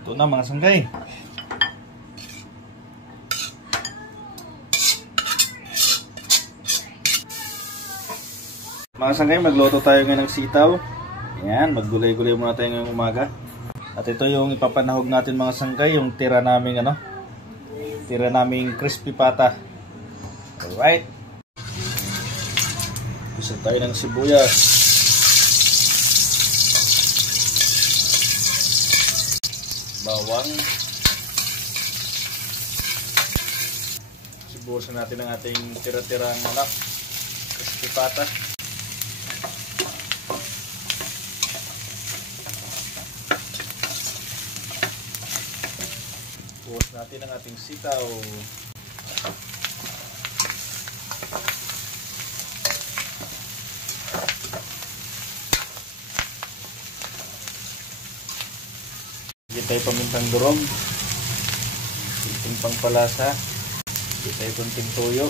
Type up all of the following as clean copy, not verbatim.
Ito na mga sanggay. Mga sanggay, magluto tayo ngayon ng sitaw. Ayan, maggulay-gulay muna tayo ngayong umaga. At ito yung ipapanahog natin mga sanggay, yung tira naming crispy pata. Alright. Isa tayo ng sibuyas. Bawang. Sibuusan natin ang ating tira-tirang crispy pata. Buhos natin ang ating sitaw. Hindi tayo pamintang durog. Kunting pangpalasa. Hindi tayo kunting toyo.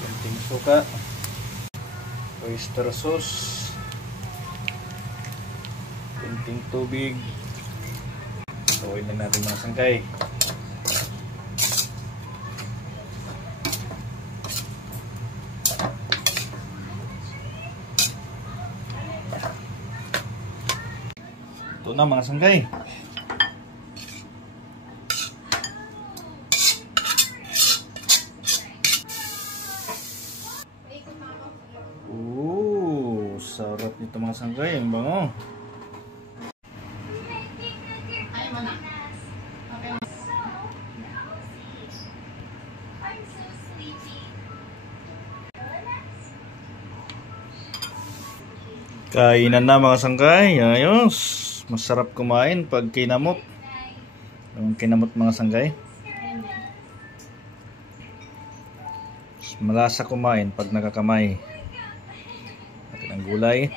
Kunting suka. Oyster sauce. Kunting tubig. Tuloy na natin mga sanggay. Ito na mga sanggay. Sarap nito mga sanggay. Ang bango. Kainan na mga sanggay. Ayos. Masarap kumain pag kinamot. Yung kinamot mga sanggay. Malasa kumain pag nakakamay. Atin ang gulay.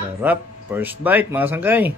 Sarap. First bite mga sanggay.